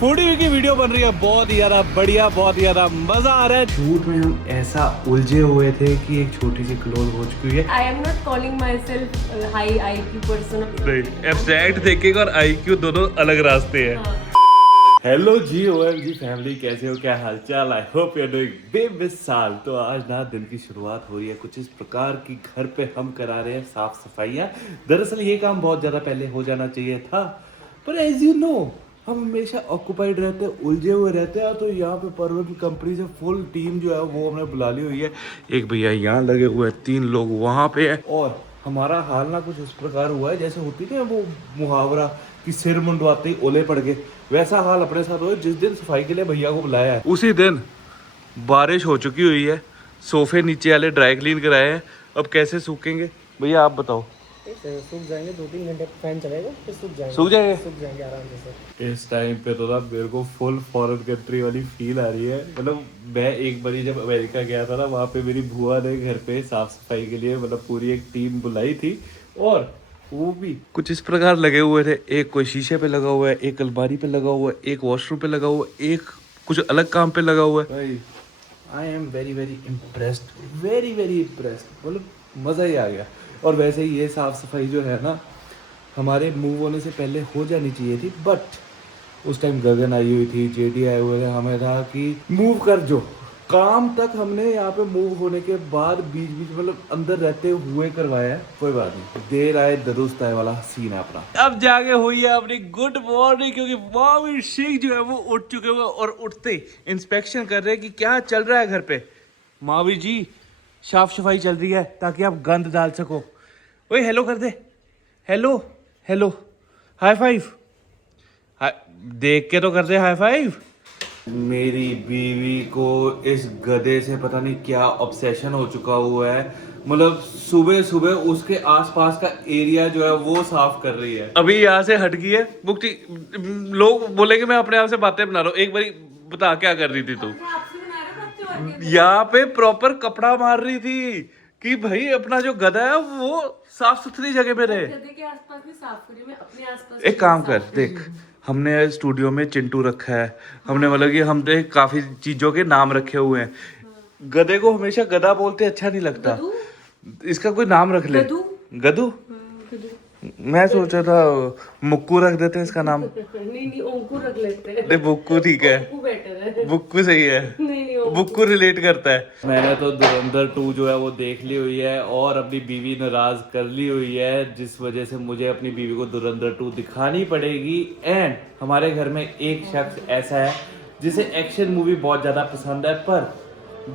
Foodie की video बन रही है, बहुत ही ज्यादा बढ़िया, बहुत ही ज्यादा मजा आ रहा है। झूठ में हम ऐसा उलझे हुए थे कि एक छोटी सी क्लोज हो चुकी है। I am not calling myself a high IQ person. नहीं, एब्स्ट्रैक्ट थिंकिंग और आईक्यू दोनों अलग रास्ते हैं। हेलो जी OMG फैमिली, कैसे हो, क्या हालचाल? I hope you are doing बेमिसाल। तो आज ना दिन की शुरुआत हो रही है कुछ इस प्रकार की, घर पे हम करा रहे हैं साफ सफाइयाँ। दरअसल ये काम बहुत ज़्यादा पहले हो जाना चाहिए था, पर एज यू नो हम हमेशा ऑक्यूपाइड रहते हैं, उलझे हुए रहते हैं। तो यहाँ पे परवन कंपनी से फुल टीम जो है वो हमने बुला ली हुई है। एक भैया यहाँ लगे हुए हैं, 3 लोग वहाँ पे है, और हमारा हाल ना कुछ इस प्रकार हुआ है जैसे होती ना वो मुहावरा कि सिर मुंडवाते ही ओले पड़ गए, वैसा हाल अपने साथ हुआ। जिस दिन सफाई के लिए भैया को बुलाया है उसी दिन बारिश हो चुकी हुई है। सोफे नीचे वाले ड्राई क्लीन कराए हैं, अब कैसे सूखेंगे भैया आप बताओ? सूख जाएंगे, 2-3 घंटे फैन चलेगा फिर सूख सूख जाएंगे? सूख जाएंगे आराम से सर। इस टाइम पे तो ना मेरे को फुल फॉरेन कंट्री वाली फील आ रही है। मतलब मैं एक बारी जब अमेरिका गया था ना, वहाँ पे मेरी बुआ ने घर पे साफ सफाई के लिए मतलब पूरी एक टीम बुलाई थी, और वो भी कुछ इस प्रकार लगे हुए थे। एक कोई शीशे पे लगा हुआ है, एक अलमारी पे लगा हुआ है, एक वॉशरूम पे लगा हुआ है, एक कुछ अलग काम पे लगा हुआ है। भाई I am very very impressed, very very impressed, मतलब मज़ा ही आ गया। और वैसे ही ये साफ़ सफाई जो है ना हमारे मूव होने से पहले हो जानी चाहिए थी, बट उस टाइम गगन आई हुई थी, जेडी आए हुए थे, हमें था कि मूव कर जो काम तक हमने यहाँ पे मूव होने के बाद बीच बीच मतलब अंदर रहते हुए करवाया है। कोई बात नहीं, देर आए दुरुस्त आए वाला सीन है अपना। अब जाके हुई है अपनी गुड मॉर्निंग, क्योंकि महावीर सिंह जो है वो उठ चुके हुए, और उठते इंस्पेक्शन कर रहे हैं कि क्या चल रहा है घर पे। महावीर जी साफ सफाई चल रही है ताकि आप गंद डाल सको। ओए हेलो कर दे, हेलो हेलो, हाई फाइव, देख के तो कर दे हाई फाइव। मेरी बीवी को इस गधे से पता नहीं क्या ऑब्सेशन हो चुका हुआ है। मतलब सुबह सुबह उसके आसपास का एरिया जो है वो साफ कर रही है। अभी यहाँ से हट गई है मुक्ति। लोग बोलेंगे मैं अपने आप से बातें बना रहा हूँ। एक बारी बता क्या कर रही थी तू? यहाँ पे प्रॉपर कपड़ा मार रही थी कि भाई अपना जो गधा है वो साफ सुथरी जगह पे रहे। गधे के आसपास भी साफ करी, मैं अपने आसपास एक काम कर, देख हमने स्टूडियो में चिंटू रखा है, हमने मतलब कि हमने काफी चीजों के नाम रखे हुए हैं। गधे को हमेशा गधा बोलते अच्छा नहीं लगता, गधू? इसका कोई नाम रख ले। गधू? गधू? गधू। मैं सोचा था मुक्कू रख देते हैं इसका नाम। नहीं ओंकू रख लेते हैं। नहीं बुक्कू ठीक है, ओंकू बेटर है। बुक्कू सही है, नहीं बुक्कू रिलेट करता है। मैंने तो धुरंधर 2 जो है वो देख ली हुई है, और अपनी बीवी नाराज कर ली हुई है, जिस वजह से मुझे अपनी बीवी को धुरंधर 2 दिखानी पड़ेगी। एंड हमारे घर में एक शख्स ऐसा है जिसे एक्शन मूवी बहुत ज्यादा पसंद है, पर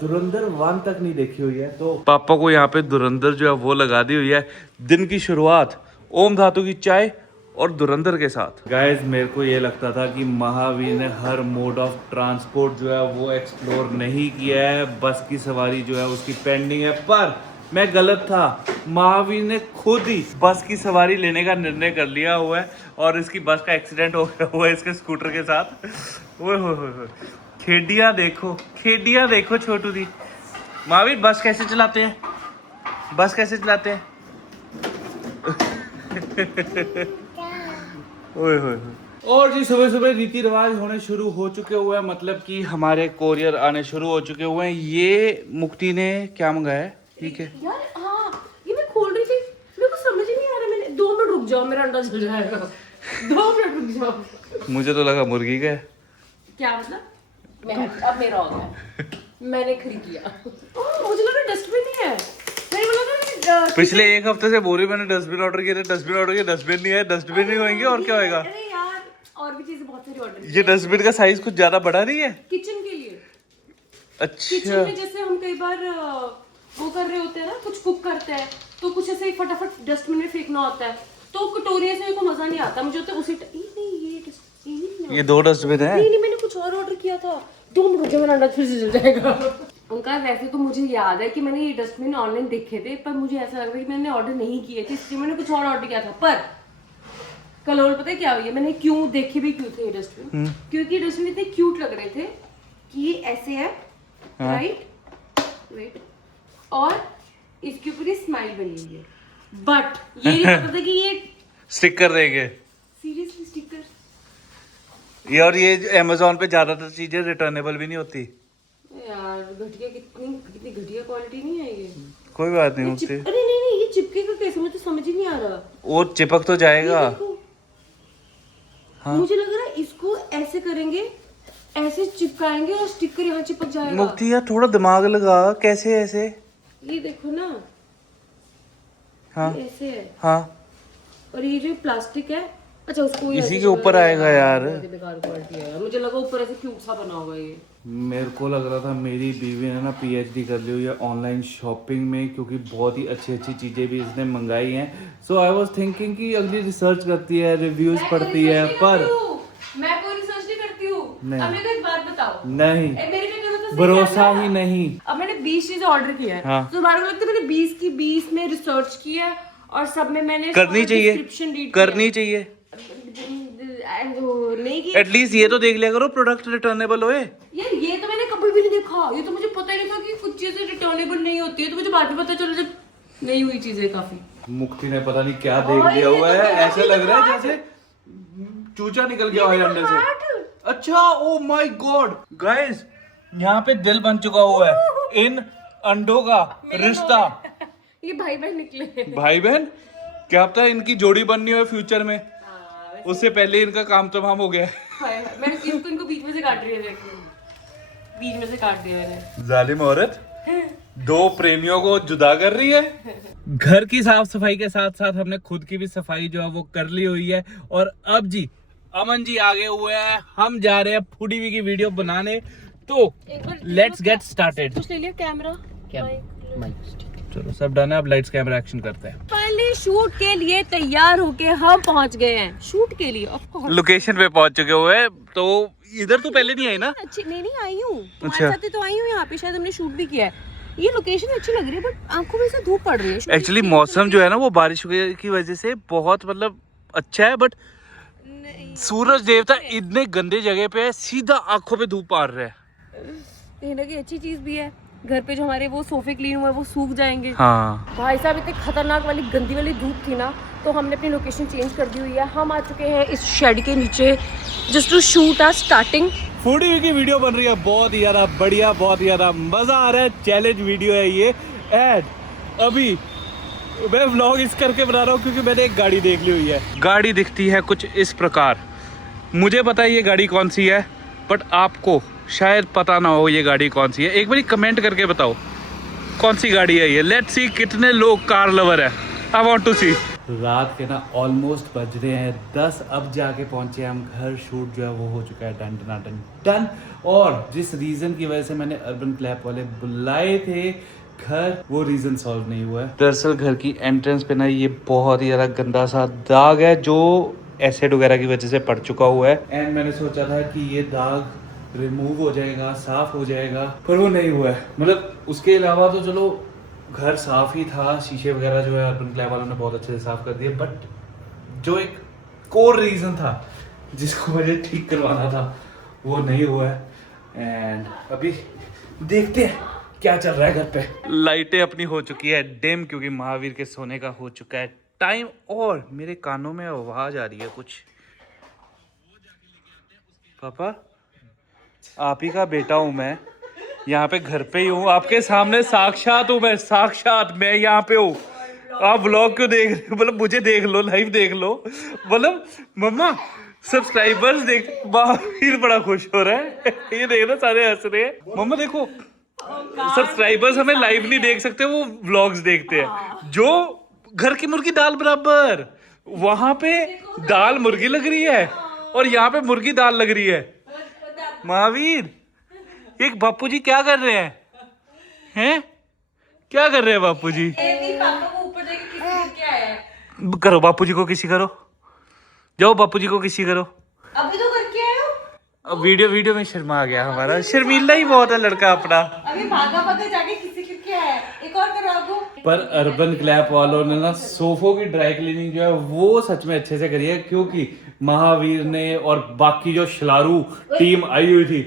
धुरंधर 1 तक नहीं देखी हुई है। तो पापा को यहाँ पे धुरंधर जो है वो लगा दी हुई है। दिन की शुरुआत ओम धातु की चाय और धुरंधर के साथ। गाइस मेरे को ये लगता था कि महावीर ने हर मोड ऑफ ट्रांसपोर्ट जो है वो एक्सप्लोर नहीं किया है, बस की सवारी जो है उसकी पेंडिंग है, पर मैं गलत था। महावीर ने खुद ही बस की सवारी लेने का निर्णय कर लिया हुआ है, और इसकी बस का एक्सीडेंट हो गया हुआ है इसके स्कूटर के साथ। ओए हो, खेडियाँ देखो, खेडियाँ देखो छोटू दी। महावीर बस कैसे चलाते हैं, बस कैसे चलाते हैं? ओए होए। और जी सुबह सुबह रीति रिवाज होने शुरू हो चुके हुए हैं, मतलब कि हमारे कोरियर आने शुरू हो चुके हुए हैं। ये मुक्ति ने क्या मंगाया है? ठीक है यार, हाँ ये मैं खोल रही थी, मेरे को समझ ही नहीं आ रहा। मैंने 2 मिनट रुक जाओ, मेरा अंडा जल जाएगा। 2 मिनट रुक जाओ। मुझे तो लगा मुर्गी का है। क्या मतलब? अब मेरा हो गया, मैंने खरीद लिया। मुझे लगा डस्टबिन नहीं है। नहीं बोला ना, पिछले एक हफ्ते से बोल रही मैंने डस्टबिन ऑर्डर किया, डस्टबिन ऑर्डर किया, डस्टबिन नहीं है, डस्टबिन नहीं होंगे और क्या होएगा? अरे यार और भी चीजें बहुत सारी ऑर्डर। ये डस्टबिन का साइज कुछ ज्यादा बड़ा नहीं है किचन के लिए। अच्छा, किचन में जैसे हम कई बार वो कर रहे होते हैं ना, कुछ कुक करते हैं, तो कुछ ऐसे फटाफट डस्टबिन में फेंकना होता है, तो कटोरियों से को मजा नहीं आता मुझे। तो उसी ये 2 डस्टबिन है। नहीं मैंने कुछ और ऑर्डर किया था। 2 मिनट मेरा अंडा फिर से जल जाएगा। उनका वैसे तो मुझे याद है कि मैंने ये डस्टबिन ऑनलाइन देखे थे, पर मुझे ऐसा लग रहा है कि मैंने ऑर्डर नहीं किए थे, इसलिए मैंने कुछ और ऑर्डर किया था। पर कल और पता है क्या हुई है, मैंने क्यों देखे भी क्यों थे ये डस्टबिन, क्योंकि डस्टबिन इतने क्यूट लग रहे थे कि ये ऐसे है, राइट राइट, और इसके ऊपर ये स्माइल बनी हुई है, बट ये नहीं पता था कि ये स्टिकर देंगे। सीरियसली स्टिकर और ये अमेजोन पे ज्यादातर चीजें रिटर्नेबल भी नहीं होती। यार घटिया, कितनी कितनी घटिया क्वालिटी नहीं है ये। कोई बात नहीं होती। अरे नहीं नहीं, ये चिपकेगा कैसे, मुझे तो समझ ही नहीं आ रहा। वो चिपक तो जाएगा। ये देखो। हाँ। मुझे लग रहा है इसको ऐसे करेंगे, ऐसे चिपकाएंगे और स्टिकर यहाँ चिपक जाएगा। मुक्ति यार थोड़ा दिमाग लगा, कैसे ऐसे? ये देखो ना। हाँ ये ऐसे है। हाँ और ये जो प्लास्टिक है, अच्छा उसको इसी ऐसे के ऊपर आएगा यार। बहुत ही बेकार क्वालिटी है यार। मुझे लगा ऊपर ऐसे क्यूब सा बना होगा ये। मेरे को लग रहा था मेरी बीवी ने ना पीएचडी कर ली हुई है ऑनलाइन शॉपिंग में, क्योंकि बहुत ही अच्छी अच्छी चीज़ें भी इसने मंगाई हैं। सो आई वाज थिंकिंग कि अगली रिसर्च करती है, रिव्यूज पढ़ती है, पर मैं कोई रिसर्च नहीं करती हूँ। नहीं। अब मेरे को एक बात बताओ। नहीं, मेरे पे करो तो सही भरोसा क्या ही नहीं। अब मैंने 20 चीजें ऑर्डर की है, हाँ। तो तुम्हारे को लगता है मैंने 20 की 20 में रिसर्च की है और सब में मैंने करनी चाहिए, डिस्क्रिप्शन रीड करनी चाहिए। नहीं की एटलीस्ट ये तो देख लिया करो प्रोडक्ट रिटर्नेबल होए। यार। ये तो मैंने कभी भी नहीं देखा। ये तो मुझे पता ही नहीं था कि कुछ चीजें रिटर्नेबल नहीं होती है, तो मुझे बाद में पता चला जब नहीं हुई चीजें काफी। मुक्ति ने पता नहीं क्या देख लिया हुआ है, ऐसे लग रहा है जैसे चूचा निकल गया है अंडे से। अच्छा, ओ माय गॉड गाइस, यहाँ पे दिल बन चुका हुआ है इन अंडों का रिश्ता। ये भाई बहन निकले। भाई बहन, क्या पता इनकी जोड़ी बननी हो फ्यूचर में, उससे पहले इनका काम तमाम हो गया है। मैंने इनको बीच में से काट रही है, देखो बीच में से काट दिया मैंने। जालिम औरत दो प्रेमियों को जुदा कर रही है। घर की साफ सफाई के साथ साथ हमने खुद की भी सफाई जो है वो कर ली हुई है। और अब जी अमन जी आगे हुए हैं, हम जा रहे हैं फूडी वी की वीडियो बनाने। तो लेट्स गेट स्टार्टेड। कुछ ले लिया कैमरा। चलो सब डन है, अब लाइट्स कैमरा एक्शन करते हैं। फाइनली शूट के लिए तैयार होके हम पहुंच गए हैं। शूट के लिए ऑफ कोर्स लोकेशन पे पहुंच चुके हुए हैं। तो इधर तो पहले नहीं आई ना? अच्छी नहीं आई हूँ तुम्हारे अच्छा। साथ ही तो आई हूँ यहाँ पे, शायद हमने शूट भी किया है। ये लोकेशन अच्छी लग रही है बट आंखों में से धूप पड़ रही है। एक्चुअली मौसम जो है ना वो बारिश की वजह से बहुत मतलब अच्छा है, बट सूरज देवता इतने गंदे जगह पे है, सीधा आंखों पे धूप मार रहे हैं। कहीं ना कहीं अच्छी चीज भी है। घर पे जो हमारे वो सोफे क्लीन हुए वो सूख जाएंगे। हाँ भाई साहब इतनी खतरनाक वाली गंदी वाली धूप थी ना, तो हमने अपनी लोकेशन चेंज कर दी हुई है। हम आ चुके हैं इस शेड के नीचे just to shoot our starting. Foodie V की वीडियो बन रही है, बहुत ही ज्यादा बढ़िया, बहुत ही ज्यादा मजा आ रहा है। चैलेंज वीडियो है ये। एंड अभी मैं व्लॉग इस करके बना रहा हूँ क्योंकि मैंने एक गाड़ी देख ली हुई है। गाड़ी दिखती है कुछ इस प्रकार। मुझे पता है ये गाड़ी कौन सी है, बट आपको शायद पता ना हो ये गाड़ी कौन सी है। एक बार कमेंट करके बताओ कौन सी गाड़ी है ये। लेट्स सी कितने लोग कार लवर है। आई वांट टू सी। रात के ना ऑलमोस्ट बज रहे हैं 10, अब जाके पहुंचे हम घर। शूट जो है वो हो चुका है डन टनाटन डन। और जिस रीजन की वजह से मैंने अर्बन क्लैप वाले बुलाए थे घर, वो रीजन सॉल्व नहीं हुआ है। दरअसल घर की एंट्रेंस पे ना ये बहुत ही ज़्यादा गंदा सा दाग है जो एसिड वगैरह की वजह से पड़ चुका हुआ है। एंड मैंने सोचा था कि ये दाग रिमूव हो जाएगा, साफ हो जाएगा, पर वो नहीं हुआ है। मतलब उसके अलावा तो चलो घर साफ ही था, शीशे वगैरह जो है अर्बन क्लैप वालों ने बहुत अच्छे से साफ कर दिए, बट जो एक कोर रीजन था जिसको मुझे ठीक करवाना था वो नहीं हुआ है। एंड अभी देखते हैं क्या चल रहा है घर पे। लाइटें अपनी हो चुकी है डिम क्योंकि महावीर के सोने का हो चुका है टाइम। और मेरे कानों में आवाज आ रही है कुछ। पापा आप ही का बेटा हूँ मैं, यहाँ पे घर पे ही हूँ, आपके सामने साक्षात हूँ मैं, साक्षात मैं यहाँ पे हूँ। आप व्लॉग क्यों देख रहे हो? मतलब मुझे देख लो, लाइव देख लो। मतलब मम्मा सब्सक्राइबर्स देख, महावीर बड़ा खुश हो रहा है। ये देख लो सारे हंस रहे हैं। मम्मा देखो सब्सक्राइबर्स हमें लाइव नहीं देख सकते, वो व्लॉग्स देखते हैं। जो घर की मुर्गी दाल बराबर, वहां पे दाल मुर्गी लग रही है और यहाँ पे मुर्गी दाल लग रही है। महावीर एक बापूजी क्या कर रहे हैं? क्या कर रहे हैं बापूजी? करो बापूजी को किसी करो, जाओ बापूजी को किसी करो। अभी तो करके आए हो। अब वीडियो में शर्मा आ गया हमारा। शर्मीला ही बहुत है लड़का अपना। अभी भागा जाके किसी करके आया है। एक और करा दो। पर अर्बन क्लैप वालों ने ना सोफों की ड्राई क्लीनिंग जो है वो सच में अच्छे से करी है, क्योंकि महावीर ने और बाकी जो शिलारू टीम आई हुई थी,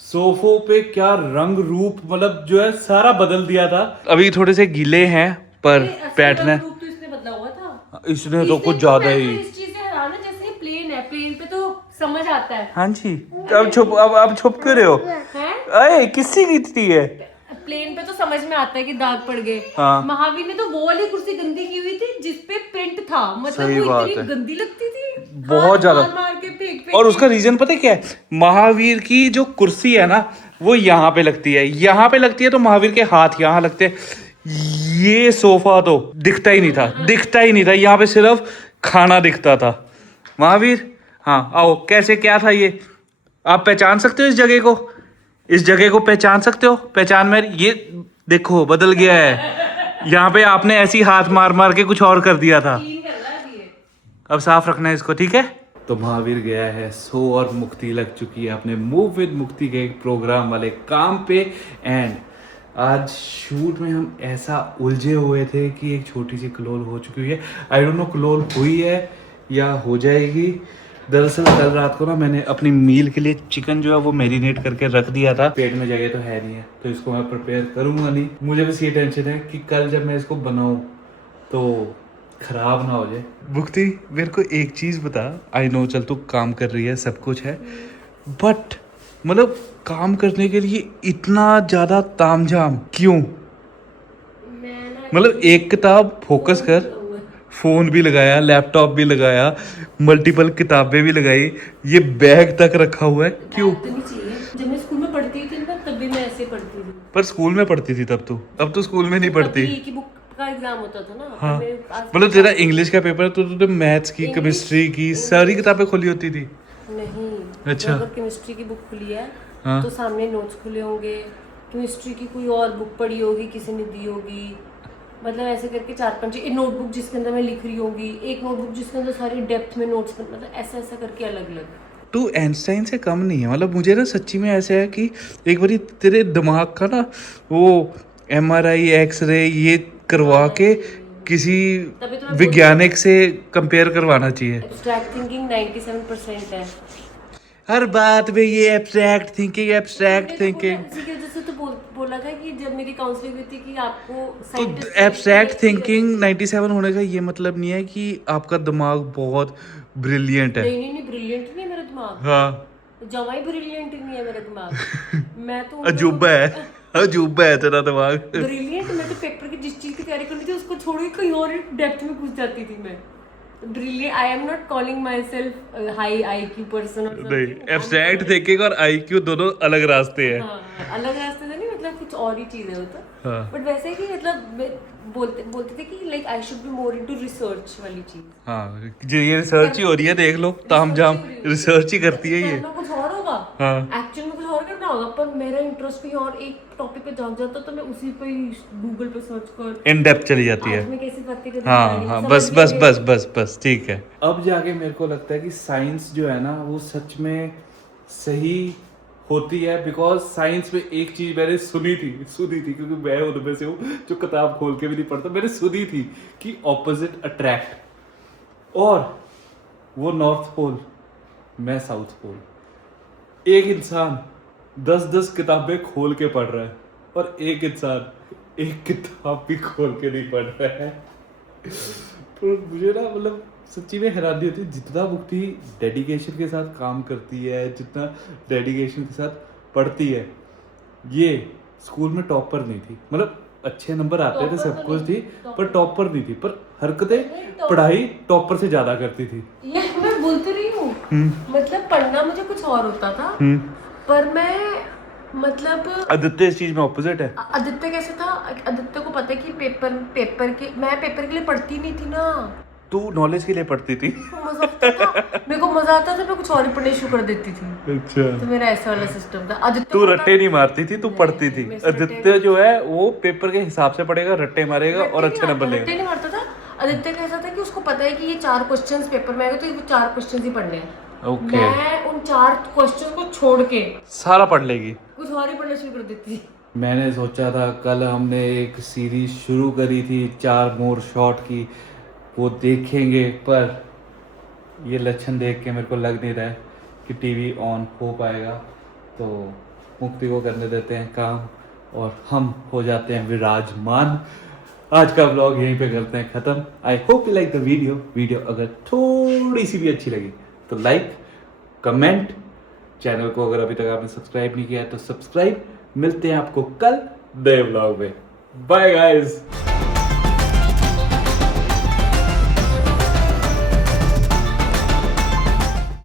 सोफों पे क्या रंग रूप मतलब जो है सारा बदल दिया था। अभी थोड़े से गीले हैं पर बैठना तो इसने बदला हुआ था। इसने तो कुछ ज्यादा ही। इस चीज से हैरान है, जैसे प्लेन है, प्लेन पे तो समझ आता है। हाँ जी, अब छुप क्यों रहे हो? हैं? अरे किससी खींचती है? प्लेन पे तो समझ में आता है कि दाग पड़ गए। हाँ। महावीर ने तो वो वाली कुर्सी गंदी की हुई थी जिसपे प्रिंट था, मतलब सही वो बात इतनी है। गंदी लगती थी, बहुत हाथ ज्यादा। मार मार के फेंक और उसका रीजन पता है क्या है? महावीर की जो कुर्सी है ना, वो यहाँ पे लगती है, यहाँ पे लगती है, तो महावीर के हाथ यहाँ लगते हैं। ये सोफा तो दिखता ही नहीं था, यहाँ पे सिर्फ खाना दिखता था। महावीर, हाँ आओ, कैसे क्या था ये? आप पहचान सकते हो इस जगह को? इस जगह को पहचान सकते हो? पहचान में ये देखो बदल गया है। यहाँ पे आपने ऐसी हाथ मार मार के कुछ और कर दिया था। क्लीन कर रहा है अभी ये। अब साफ रखना है इसको, ठीक है? तो महावीर गया है सो और मुक्ति लग चुकी है अपने मूव विद मुक्ति के प्रोग्राम वाले काम पे। एंड आज शूट में हम ऐसा उलझे हुए थे कि एक छोटी सी क्लोल हो चुकी है। आई डोंट नो क्लोल हुई है या हो जाएगी। दरअसल कल रात को ना मैंने अपनी मील के लिए चिकन जो है वो मैरिनेट करके रख दिया था। पेट में जगह तो है नहीं है, तो इसको मैं प्रिपेयर करूंगा नहीं। मुझे बस ये टेंशन है कि कल जब मैं इसको बनाऊं तो खराब ना हो जाए। मुक्ति, मेरे को एक चीज बता। आई नो, चल तू काम कर रही है, सब कुछ है, बट मतलब काम करने के लिए इतना ज्यादा तामझाम क्यों? मतलब एक किताब फोकस कर, फोन भी लगाया, लैपटॉप भी लगाया, मल्टीपल किताबें भी लगाई, ये बैग तक रखा हुआ है क्यों? तो नहीं चाहिए। जब मैं स्कूल में पढ़ती थी ना, तब भी मैं ऐसे पढ़ती थी। पर स्कूल में पढ़ती थी तब तू, अब तो स्कूल में नहीं पढ़ती। तभी की बुक का एग्जाम होता था ना। हाँ, मेरे पास मतलब तेरा इंग्लिश का पेपर तो तुझे मैथ्स की, इंग्लिश- केमिस्ट्री की सारी किताबें खुली होती थी। नहीं। अच्छा। अगर केमिस्ट्री की बुक खुली है हाँ। तो सामने नोट्स खुले होंगे, केमिस्ट्री की कोई और बुक पढ़ी होगी, किसी ने दी होगी, मतलब ऐसे करके 4-5 एक नोटबुक जिसके अंदर मैं लिख रही होगी, एक नोटबुक जिसके अंदर सारी डेप्थ में नोट्स, मतलब ऐसा ऐसा करके अलग अलग। तू आइंस्टाइन से कम नहीं है। मतलब मुझे ना सच्ची में ऐसा है कि एक बारी तेरे दिमाग का ना वो MRI एक्सरे ये करवा के किसी तभी तो मैं वैज्ञानिक से कंपेयर करवाना चाहिए। एब्स्ट्रैक्ट थिंकिंग 97% है। हर बात में ये एब्स्ट्रैक्ट थिंकिंग, एब्स्ट्रैक्ट थिंकिंग। इसी की वजह से तो बोला था कि जब मेरी काउंसलिंग हुई थी कि आपको तो scientist- एब्स्ट्रैक्ट थिंकिंग 97 होने का ये मतलब नहीं है कि आपका दिमाग बहुत ब्रिलियंट है। नहीं ब्रिलियंट नहीं है मेरा दिमाग, हाँ, जमा ही ब्रिलियंट नहीं है मेरा दिमाग। मैं तो अजूबा है, अजूबा है तेरा दिमाग। ब्रिलियंट, मैं तो पेपर की जिस चीज की तैयारी करनी थी उसको छोड़ के कहीं और डेप्थ में घुस जाती थी मैं। Brilliant, I am not calling my self high IQ person. नहीं, एब्स्ट्रैक्ट थिंकिंग और IQ दोनों अलग रास्ते हैं। हाँ, अलग रास्ते से नहीं, मतलब कुछ और ही चीज है वो तो। हाँ। बट वैसे कि मतलब बोलते थे कि like I should be more into research वाली चीज। हाँ, जो ये रिसर्च ही हो रही है, देख लो, तामझाम रिसर्च ही करती है ये। करना कुछ और होगा, हाँ। एक्चुअल में कुछ और करना होगा, पर मेरा इंटरेस्ट कहीं और एक टॉपिक पे जाग जाता तो मैं उसी पे ही गूगल पे सर्च कर इन डेप्थ चली जाती है। आज मैं कैसी बातें कर रही हाँ हूँ, हाँ, समझ बस गए बस मेरे- बस बस बस ठीक है। अब जाके मेरे को लगता है कि साइंस जो है ना वो सच में सही होती है। बिकॉज साइंस में एक चीज मैंने सुनी थी क्योंकि मैं उनमें से हूँ जो किताब खोल के भी नहीं पढ़ता। मैंने सुनी थी कि ऑपोजिट अट्रैक्ट, और वो नॉर्थ पोल, मैं साउथ पोल। एक इंसान 10-10 किताबें खोल के पढ़ रहा है और एक इंसान एक किताब भी खोल के नहीं पढ़ रहा है। तो मुझे ना मतलब सच्ची में हैरानी होती है, जितना मुक्ति डेडिकेशन के साथ काम करती है, जितना डेडिकेशन के साथ पढ़ती है। ये स्कूल में टॉपर नहीं थी, मतलब अच्छे नंबर आते थे, सब कुछ थी, पर टॉपर नहीं थी, पर हरकतें पढ़ाई टॉपर से ज्यादा करती थी। ये मैं बोलती रही हूँ, मतलब पढ़ना मुझे कुछ और होता था, पर मैं मतलब आदित्य इस चीज में ऑपोजिट है। आदित्य कैसे था, आदित्य को पता है कि पेपर के मैं पेपर के लिए पढ़ती नहीं थी ना, तू नॉलेज के लिए पढ़ती थी। मजा आता था, मेरे को मजा आता था, मैं कुछ और ही पढ़ने शुरू कर देती थी। अच्छा, तो मेरा ऐसा वाला सिस्टम था। आदित्य तू को रट्टे नहीं मारती थी, तू पढ़ती थी। मैं रट्टे आदित्य जो है वो पेपर के हिसाब से पढ़ेगा, रट्टे मारेगा और रट्टे अच्छे नहीं नंबर मारता, रट्टे लेगा। नहीं मारता था। आदित्य का ऐसा था कि उसको पता है कि ये 4 क्वेश्चंस पेपर में आएगा, तो ये 4 क्वेश्चंस ही पढ़ने हैं। ओके। मैं उन 4 क्वेश्चन को छोड़ के सारा पढ़ लेगी। कुछ और ही पढ़ना शुरू कर देती थी। मैंने सोचा था, कल हमने एक सीरीज शुरू करी थी 4 मोर शॉट की, वो देखेंगे, पर ये लक्षण देख के मेरे को लग नहीं रहा है कि टीवी ऑन हो पाएगा। तो मुक्ति को करने देते हैं काम और हम हो जाते हैं विराजमान। आज का व्लॉग यहीं पे करते हैं ख़त्म। आई hope you like the video अगर थोड़ी सी भी अच्छी लगी तो लाइक कमेंट। चैनल को अगर अभी तक आपने सब्सक्राइब नहीं किया है तो सब्सक्राइब। मिलते हैं आपको कल नए व्लॉग में। Bye guys.